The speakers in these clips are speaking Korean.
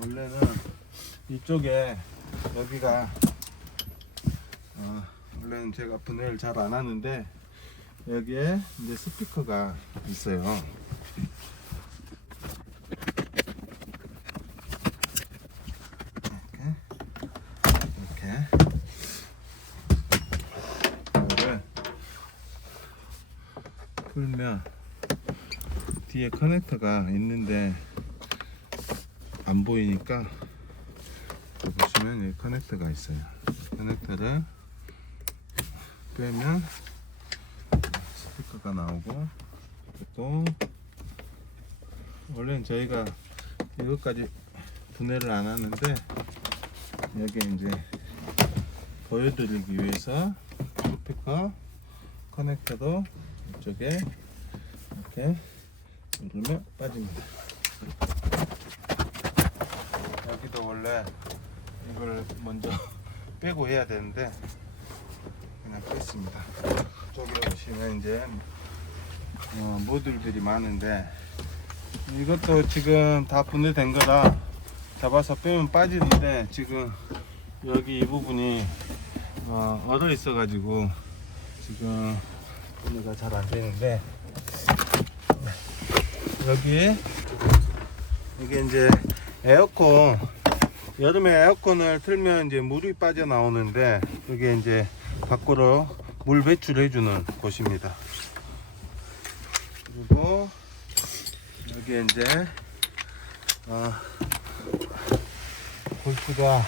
원래는 이쪽에 여기가 원래는 제가 분해를 잘 안 하는데 여기에 이제 스피커가 있어요. 이렇게 이거를 풀면 뒤에 커넥터가 있는데 안 보이니까 보시면 여기 커넥터가 있어요. 커넥터를 빼면 스피커가 나오고, 또 원래는 저희가 이것까지 분해를 안 하는데 여기 이제 보여드리기 위해서 스피커 커넥터도 이쪽에 이렇게 누르면 빠집니다. 여기도 원래 이걸 먼저 빼고 해야 되는데 그냥 뺐습니다. 저기 보시면 이제 모듈들이 많은데 이것도 지금 다 분해된 거라 잡아서 빼면 빠지는데, 지금 여기 이 부분이 얼어 있어 가지고 지금 분해가 잘 안 되는데, 여기에 이게 이제 에어컨, 여름에 에어컨을 틀면 이제 물이 빠져나오는데 이게 이제 밖으로 물 배출해주는 곳입니다. 그리고 여기에 이제 볼트가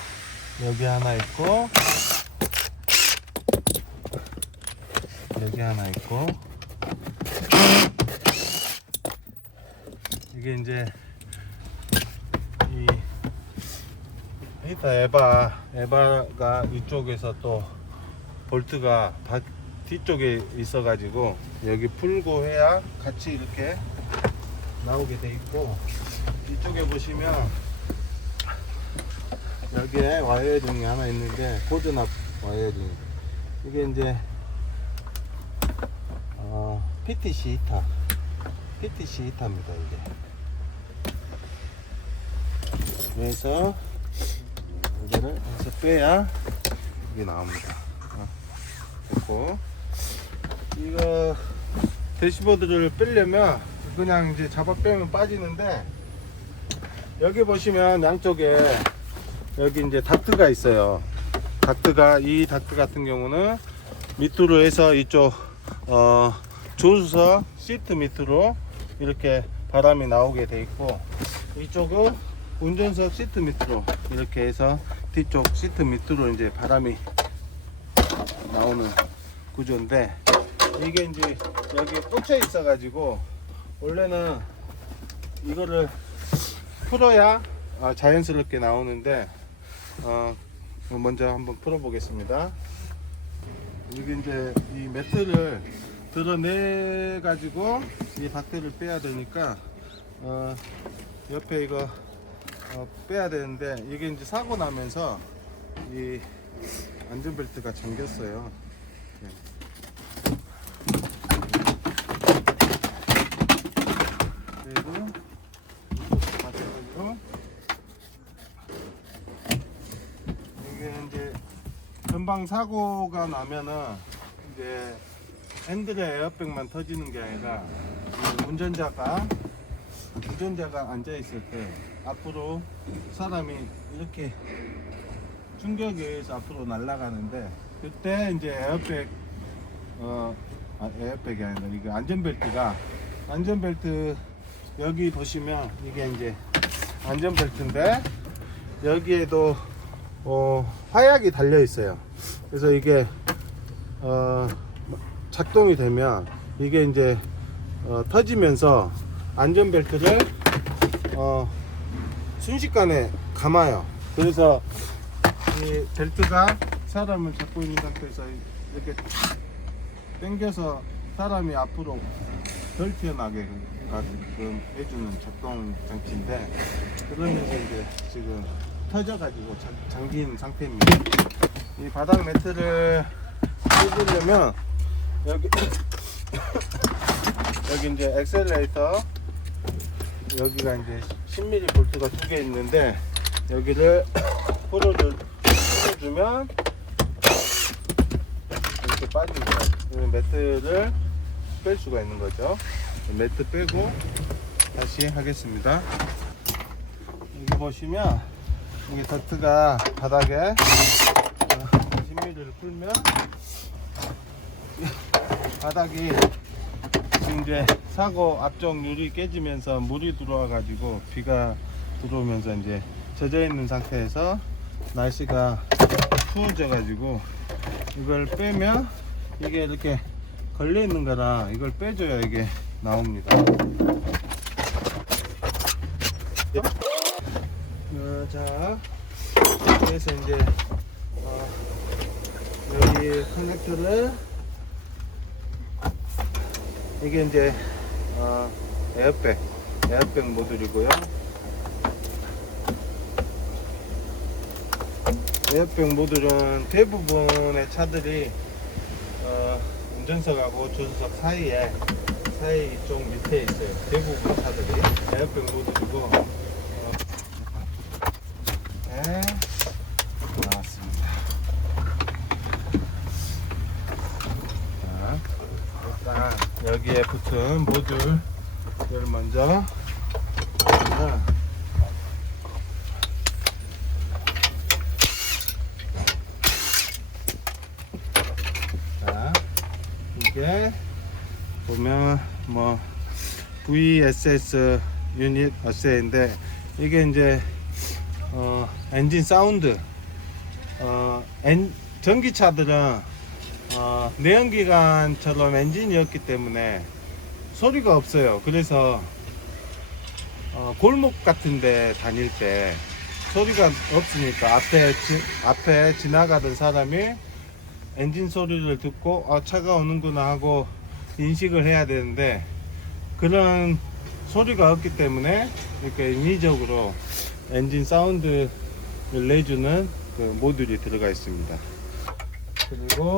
여기 하나 있고 여기 하나 있고, 이게 이제 이 히터 에바가 이쪽에서 또 볼트가 뒤쪽에 있어 가지고 여기 풀고 해야 같이 이렇게 나오게 돼 있고, 이쪽에 보시면 여기에 와이어링이 하나 있는데 고전압 와이어링, 이게 이제 PTC 히터입니다. 이게 그래서 이거를 해서 빼야 이게 나옵니다. 그리고 이거 대시보드를 빼려면 그냥 이제 잡아 빼면 빠지는데, 여기 보시면 양쪽에 여기 이제 닥트가 있어요. 이 닥트 같은 경우는 밑으로 해서 이쪽 조수석 시트 밑으로 이렇게 바람이 나오게 돼 있고, 이쪽은 운전석 시트 밑으로 이렇게 해서 뒤쪽 시트 밑으로 이제 바람이 나오는 구조인데, 이게 이제 여기 꽂혀 있어 가지고 원래는 이거를 풀어야 자연스럽게 나오는데, 먼저 한번 풀어 보겠습니다. 여기 이제 이 매트를 드러내 가지고 이 닥트를 빼야 되니까 옆에 이거 빼야 되는데, 이게 이제 사고 나면서 이 안전벨트가 잠겼어요. 그리고 마찬가지로 이게 이제 금방 사고가 나면은 이제 핸들에 에어백만 터지는 게 아니라 운전자가 앉아 있을 때 앞으로 사람이 이렇게 충격에 의해서 앞으로 날아가는데, 그때 이제 에어백이 아니라 이게 안전벨트 여기 보시면 이게 이제 안전벨트인데 여기에도 화약이 달려 있어요. 그래서 이게 작동이 되면 이게 이제 터지면서 안전벨트를 순식간에 감아요. 그래서 이 벨트가 사람을 잡고 있는 상태에서 이렇게 당겨서 사람이 앞으로 덜 튀어나게 해주는 작동 장치인데, 그러면서 이제 지금 터져가지고 잠긴 상태입니다. 이 바닥 매트를 뜯으려면 여기 이제 엑셀레이터, 여기가 이제 10mm 볼트가 2개 있는데 여기를 풀어주면 이렇게 빠집니다. 매트를 뺄 수가 있는 거죠. 매트 빼고 다시 하겠습니다. 여기 보시면 여기 덕트가 바닥에 10mm를 풀면 바닥이 지금 이제 사고 앞쪽 유리 깨지면서 물이 들어와 가지고 비가 들어오면서 이제 젖어 있는 상태에서 날씨가 추워져 가지고 이걸 빼면 이게 이렇게 걸려 있는 거라 이걸 빼줘야 이게 나옵니다. 자, 그래서 이제 여기 커넥터를 이게 이제 에어백 모듈이고요. 에어백 모듈은 대부분의 차들이 운전석하고 조수석 사이 쪽 밑에 있어요. 대부분 차들이 에어백 모듈이고 나왔습니다. 자, 일단 여기에 붙은 모듈을 먼저 자, 이게 보면 뭐 VSS 유닛 어세인데 이게 이제 엔진 사운드 전기차들은 내연기관처럼 엔진이었기 때문에 소리가 없어요. 그래서 골목 같은데 다닐 때 소리가 없으니까 앞에 지나가던 사람이 엔진 소리를 듣고 차가 오는구나 하고 인식을 해야 되는데 그런 소리가 없기 때문에 이렇게 인위적으로 엔진 사운드를 내주는 그 모듈이 들어가 있습니다. 그리고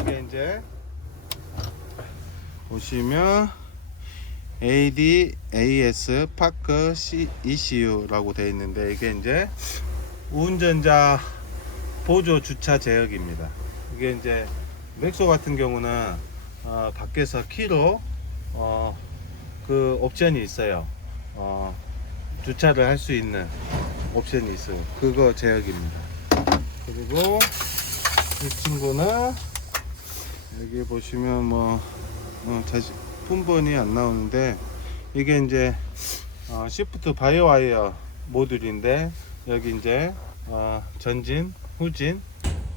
이게 이제 보시면 ADAS 파크 ECU라고 되어 있는데 이게 이제 운전자 보조 주차 제어기입니다. 이게 이제 맥소 같은 경우는 밖에서 키로 그 옵션이 있어요. 주차를 할 수 있는 옵션이 있어요. 그거 제어기입니다. 그리고 이 친구는 여기 보시면 뭐 품번이 안 나오는데 이게 이제 시프트 바이오 와이어 모듈인데 여기 이제 전진, 후진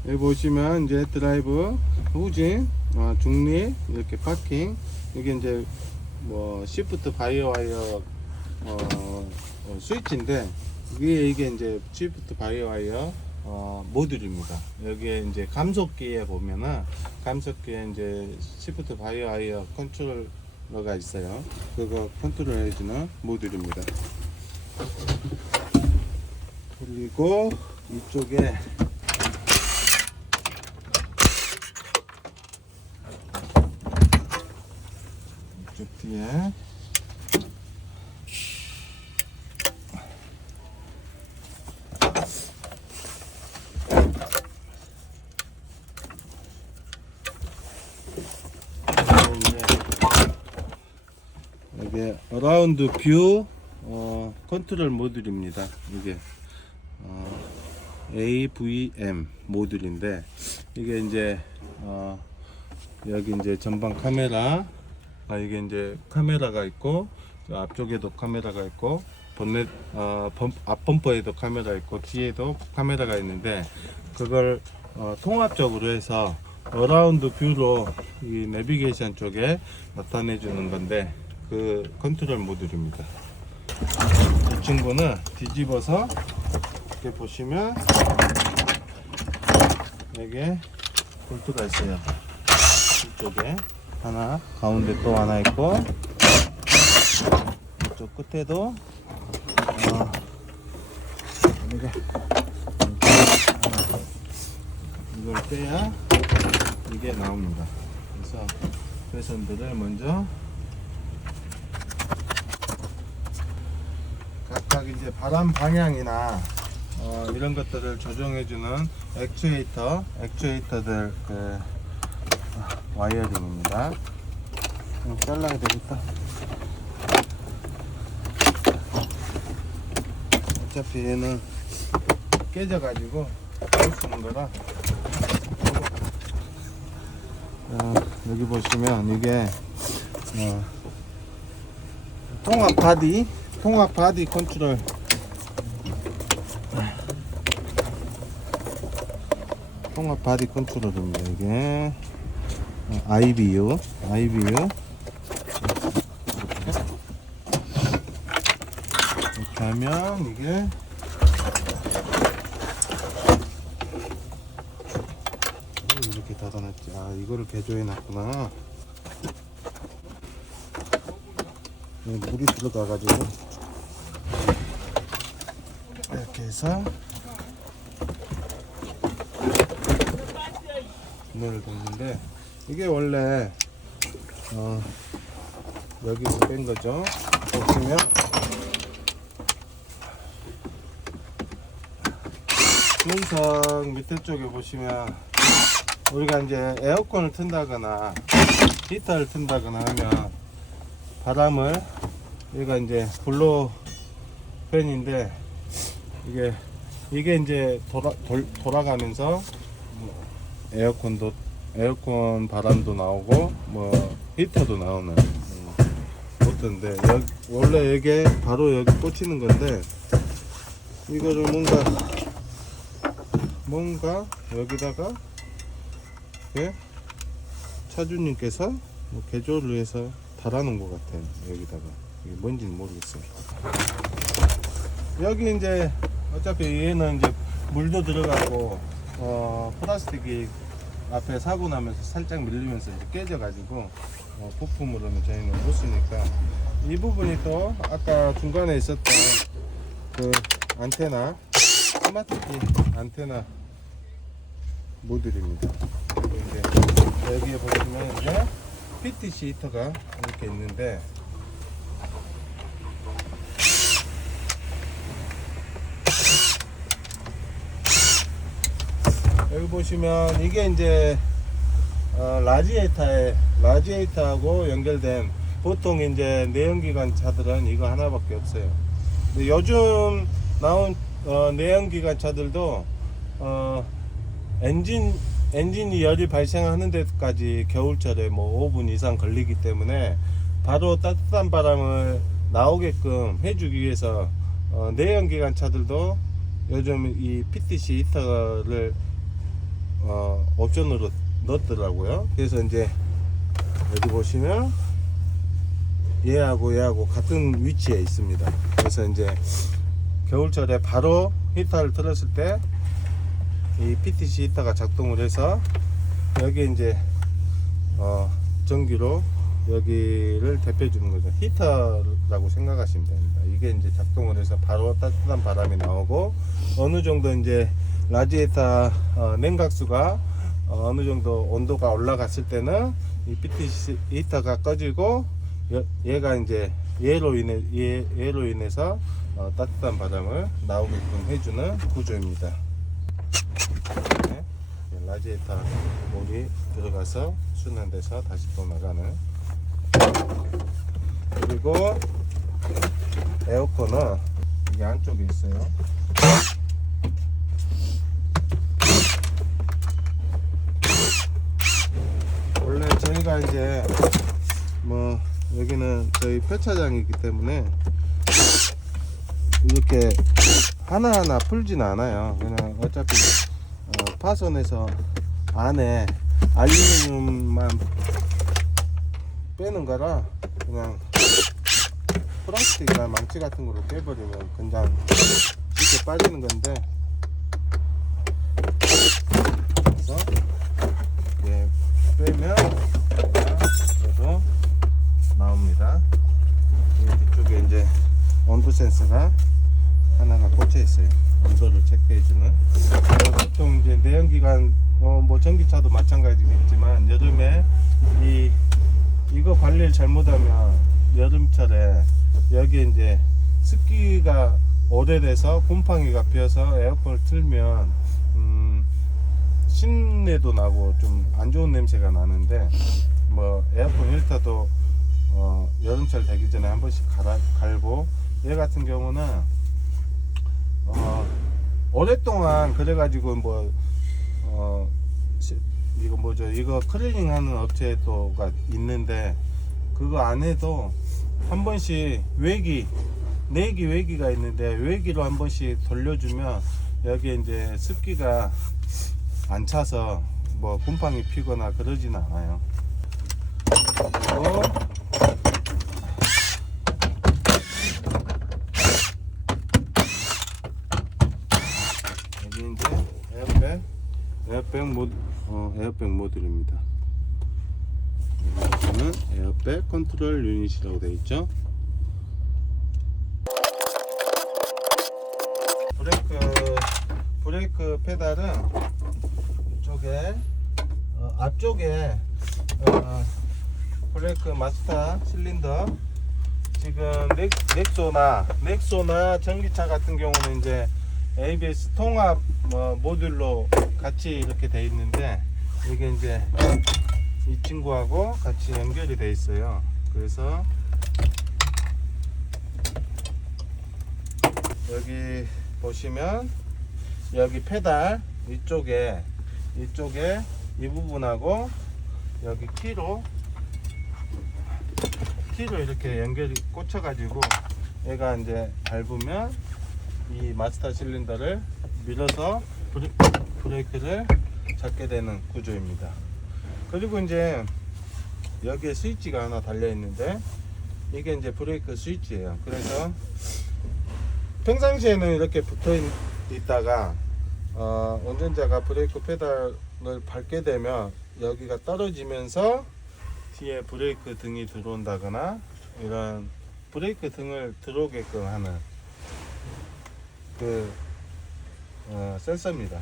여기 보시면 이제 드라이브, 후진, 중립, 이렇게 파킹 이게 이제 뭐 시프트 바이오 와이어 스위치인데 이게 이제 시프트 바이오 와이어 모듈입니다. 여기에 이제 감속기에 보면은 감속기에 이제 시프트 바이오 와이어 컨트롤러가 있어요. 그거 컨트롤 해주는 모듈입니다. 그리고 이쪽에 이쪽 뒤에 이게 어라운드 뷰 컨트롤 모듈입니다. 이게 AVM 모듈인데 이게 이제 여기 이제 전방 카메라 이게 이제 카메라가 있고 앞쪽에도 카메라가 있고 본넷 앞 범퍼에도 카메라 있고 뒤에도 카메라가 있는데 그걸 통합적으로 해서 어라운드 뷰로 이 내비게이션 쪽에 나타내 주는 건데 그 컨트롤 모듈입니다. 이 친구는 뒤집어서 이렇게 보시면 여기에 볼트가 있어요. 이쪽에 하나, 가운데 또 하나 있고 이쪽 끝에도 이걸 떼야 이게 나옵니다. 그래서 배선들을 먼저 각각 이제 바람 방향이나 이런 것들을 조정해주는 액추에이터들 그 와이어링입니다. 잘라야 되겠다. 어차피 얘는 깨져가지고 못 쓰는 거라. 여기 보시면 이게 통합 바디 컨트롤, 통합 바디 컨트롤입니다. 이게 IBU 이렇게 하면 이게 이렇게 닫아놨지. 아, 이거를 개조해 놨구나. 물이 들어가가지고 이렇게 해서 문을 닫는데, 이게 원래 여기서 뺀 거죠. 보시면 문석 밑에 쪽에 보시면 우리가 이제 에어컨을 튼다거나 히터를 튼다거나 하면 바람을, 여기가 이제 블로 팬인데 이게 이제 돌아가면서 에어컨 바람도 나오고 뭐 히터도 나오는 모터인데, 원래 이게 바로 여기 꽂히는 건데, 이거를 뭔가 여기다가 차주님께서 뭐 개조를 해서 달아놓은 것 같아요. 여기다가 이게 뭔지는 모르겠어요. 여기 이제 어차피 얘는 이제 물도 들어가고 플라스틱이 앞에 사고 나면서 살짝 밀리면서 이제 깨져가지고 부품으로는 저희는 못 쓰니까, 이 부분이 또 아까 중간에 있었던 그 안테나, 스마트키 안테나 모듈입니다. 그리고 이제 여기에 보시면 이제 PTC 히터가 이렇게 있는데, 여기 보시면 이게 이제 라지에이터하고 연결된, 보통 이제 내연기관 차들은 이거 하나밖에 없어요. 근데 요즘 나온 내연기관 차들도 엔진이 열이 발생하는 데까지 겨울철에 뭐 5분 이상 걸리기 때문에 바로 따뜻한 바람을 나오게끔 해주기 위해서 내연기관 차들도 요즘 이 PTC 히터를 옵션으로 넣었더라고요. 그래서 이제 여기 보시면 얘하고 같은 위치에 있습니다. 그래서 이제 겨울철에 바로 히터를 틀었을 때 이 PTC 히터가 작동을 해서 여기 이제 전기로 여기를 대표주는 거죠. 히터라고 생각하시면 됩니다. 이게 이제 작동을 해서 바로 따뜻한 바람이 나오고, 어느 정도 이제 라디에이터 냉각수가 어느 정도 온도가 올라갔을 때는 이 PTC 히터가 꺼지고, 얘가 이제 얘로 인해서 따뜻한 바람을 나오게끔 해주는 구조입니다. 네, 라디에이터 물이 들어가서 순환돼서 다시 또 나가는. 그리고 에어컨은 이게 안쪽에 있어요. 원래 저희가 이제 뭐 여기는 저희 폐차장이기 때문에 이렇게 하나하나 풀진 않아요. 그냥 어차피 파손해서 안에 알루미늄만 빼는 거라, 그냥 플라스틱이나 망치 같은 거로 빼버리면 그냥 쉽게 빠지는 건데, 그래서 빼면 얘도 나옵니다. 뒤쪽에 이제 온도 센서가 하나가 꽂혀 있어요. 온도를 체크해주는. 보통 이제 내연기관 뭐 전기차도 마찬가지겠지만 여름에 이거 관리를 잘못하면 여름철에 여기 이제 습기가 오래돼서 곰팡이가 피어서 에어컨을 틀면 신내도 나고 좀 안 좋은 냄새가 나는데, 뭐 에어컨 필터도 여름철 되기 전에 한 번씩 갈고, 얘 같은 경우는 오랫동안 그래가지고 이거 뭐죠, 이거 클리닝 하는 업체가 있는데 그거 안 해도 한 번씩 내기가 있는데 외기로 한 번씩 돌려주면 여기에 이제 습기가 안 차서 뭐 곰팡이 피거나 그러진 않아요. 그리고 여기 이제 에어백 모듈입니다. 여기는 에어백 컨트롤 유닛이라고 되어 있죠. 브레이크 페달은 이쪽에 앞쪽에 브레이크 마스터 실린더, 지금 넥소나 전기차 같은 경우는 이제 ABS 통합 모듈로 같이 이렇게 돼 있는데, 이게 이제 이 친구하고 같이 연결이 돼 있어요. 그래서 여기 보시면 여기 페달 이쪽에 이 부분하고 여기 키로 이렇게 연결이 꽂혀 가지고 얘가 이제 밟으면 이 마스터 실린더를 밀어서 브레이크를 잡게 되는 구조입니다. 그리고 이제 여기에 스위치가 하나 달려 있는데 이게 이제 브레이크 스위치예요. 그래서 평상시에는 이렇게 붙어 있다가 운전자가 브레이크 페달을 밟게 되면 여기가 떨어지면서 뒤에 브레이크 등이 들어온다거나 이런 브레이크 등을 들어오게끔 하는 그 센서입니다.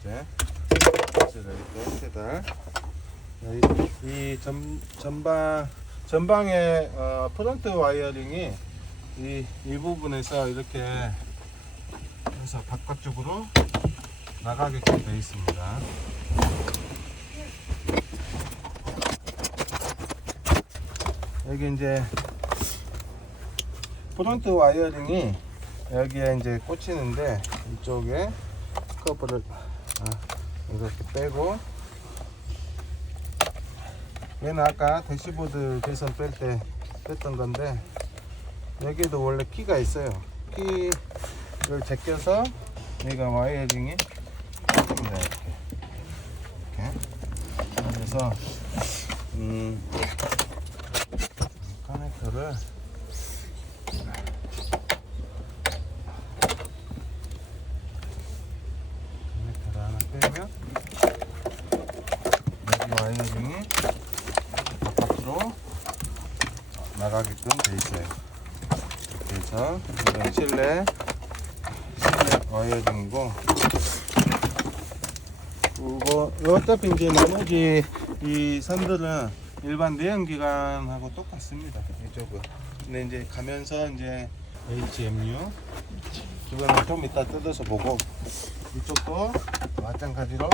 이제 페달 이 전방에 프론트 와이어링이 이 부분에서 이렇게 해서 바깥쪽으로 나가게끔 되어 있습니다. 여기 이제 프론트 와이어링이 여기에 이제 꽂히는데 이쪽에 커브를 이렇게 빼고, 얘는 아까 대시보드 개선 뺄 때 뺐던 건데 여기에도 원래 키가 있어요. 키를 제껴서 여기가 와이어링이 꽂힙니다. 이렇게 그래서 커넥터를 하나 빼면 여기 와이어링이 바깥으로 나가게끔 돼 있어요. 이렇게 해서 이건 실내 와이어링이고, 그리고 어차피 이제 나머지 이 선들은 일반 내연기관하고 똑같습니다. 이쪽은. 근데 이제 가면서 이제 HMU 이거는 좀 이따 뜯어서 보고, 이쪽도 마찬가지로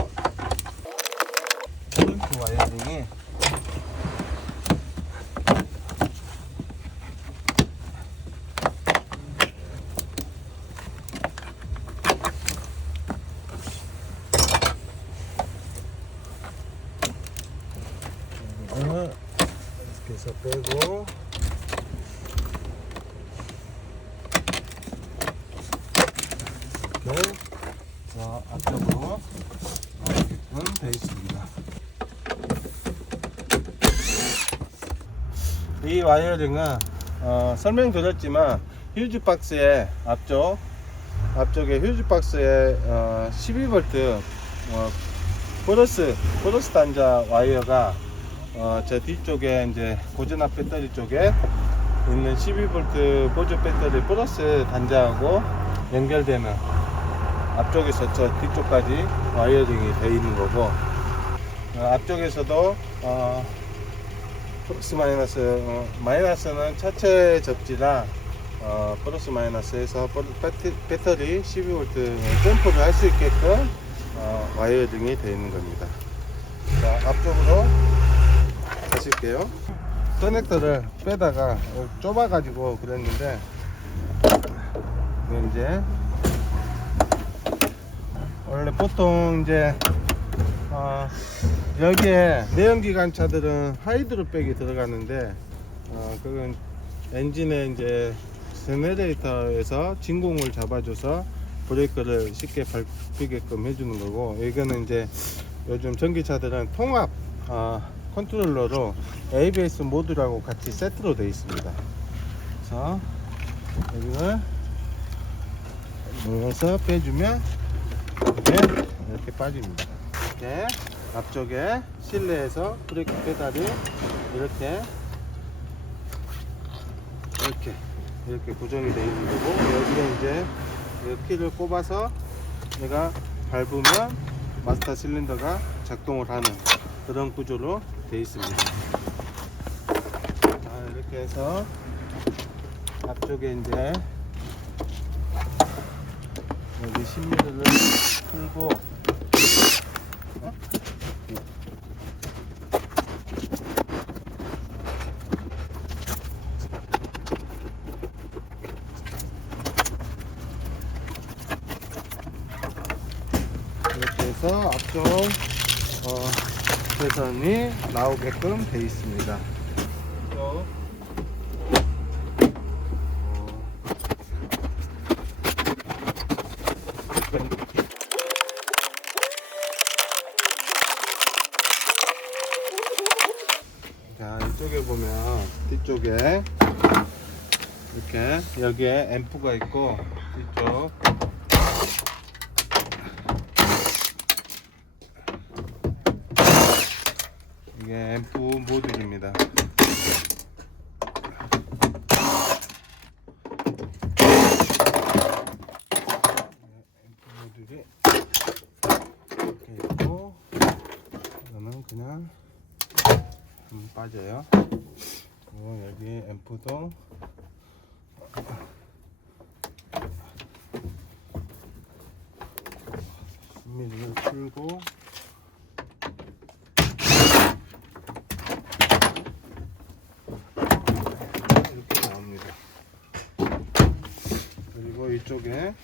프론트 와이어링이 이렇게 해서 빼고, 이렇게 해서 앞쪽으로 나오게끔 되어 있습니다. 이 와이어링은 설명드렸지만 휴즈박스의 앞쪽에 휴즈박스에 12V 플러스 단자 와이어가 저 뒤쪽에 이제 고전압 배터리 쪽에 있는 12V 보조 배터리 플러스 단자하고 연결되는 앞쪽에서 저 뒤쪽까지 와이어링이 되어 있는 거고, 앞쪽에서도 플러스 마이너스, 마이너스는 차체 접지나 플러스 마이너스에서 배터리 12V 점프를 할 수 있게끔 와이어링이 되어 있는 겁니다. 자, 앞쪽으로 가실게요. 커넥터를 빼다가 좁아 가지고 그랬는데, 이제 원래 보통 이제 여기에 내연기관차들은 하이드로백이 들어가는데, 그건 엔진에 이제 제네레이터에서 진공을 잡아줘서 브레이크를 쉽게 밟히게끔 해주는 거고, 이거는 이제 요즘 전기차들은 통합 컨트롤러로 ABS 모드라고 같이 세트로 되어 있습니다. 그래서 여기를 눌러서 빼주면 이렇게 빠집니다. 이렇게 앞쪽에 실내에서 브레이크 페달이 이렇게 고정이 되어 있는 거고, 여기에 이제 이 키를 꼽아서 내가 밟으면 마스터 실린더가 작동을 하는 그런 구조로 되어 있습니다. 자, 이렇게 해서 앞쪽에 이제 여기 신미를 풀고, 이렇게 해서 앞쪽 배선이 나오게끔 되어 있습니다. 자, 이쪽에 보면 뒤쪽에 이렇게 여기에 앰프가 있고, 뒤쪽 이게 앰프 모듈입니다. 앰프 모듈이 이렇게 있고, 이거는 그냥 빠져요. 그리고 여기 앰프도 신미를 풀고, 이렇게 나옵니다. 그리고 이쪽에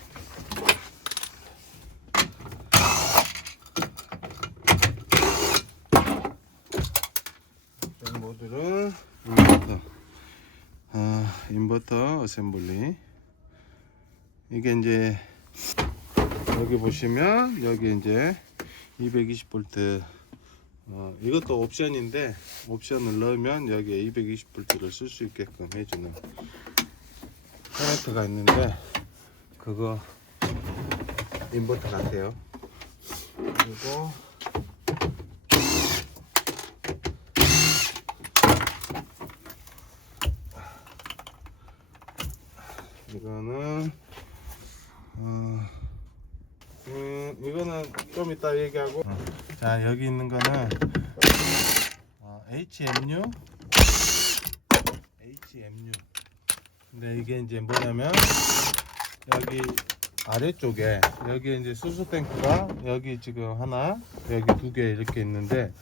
이 모듈은 인버터 어셈블리. 이게 이제 여기 보시면 여기 이제 220V, 이것도 옵션인데, 옵션을 넣으면 여기에 220V를 쓸 수 있게끔 해주는 커넥터가 있는데, 그거 인버터 같아요. 그리고 이거는 이거는 좀 이따 얘기하고, 자, 여기 있는 거는 HMU. 근데 이게 이제 뭐냐면, 여기 아래쪽에 여기 이제 수소 탱크가 여기 지금 하나, 여기 두 개 이렇게 있는데,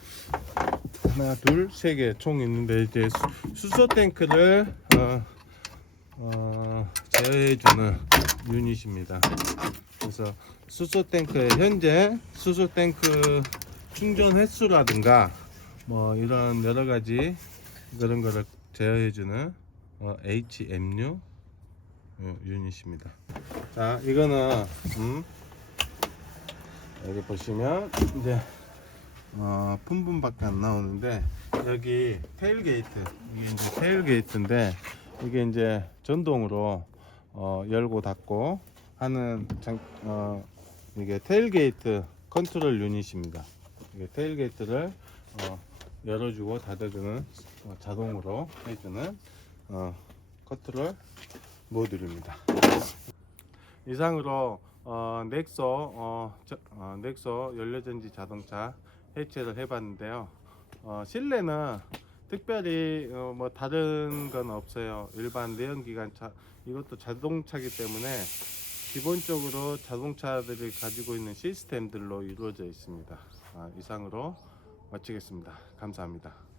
하나, 둘, 세 개 총 있는데, 이제 수소 탱크를 제어해주는 유닛입니다. 그래서 수소 탱크의 현재 수소 탱크 충전 횟수라든가 뭐 이런 여러 가지 그런 거를 제어해주는 HMU 유닛입니다. 자, 이거는 여기 보시면 이제 품분밖에 안 나오는데, 여기 테일게이트, 이게 이제 테일게이트인데, 이게 이제 전동으로 열고 닫고 하는 이게 테일게이트 컨트롤 유닛입니다. 이게 테일게이트를 열어주고 닫아주는 자동으로 해주는 컨트롤 모듈입니다. 이상으로 넥소 연료전지 자동차 해체를 해봤는데요. 실내는 특별히 뭐 다른 건 없어요. 일반 내연기관차, 이것도 자동차기 때문에 기본적으로 자동차들이 가지고 있는 시스템들로 이루어져 있습니다. 이상으로 마치겠습니다. 감사합니다.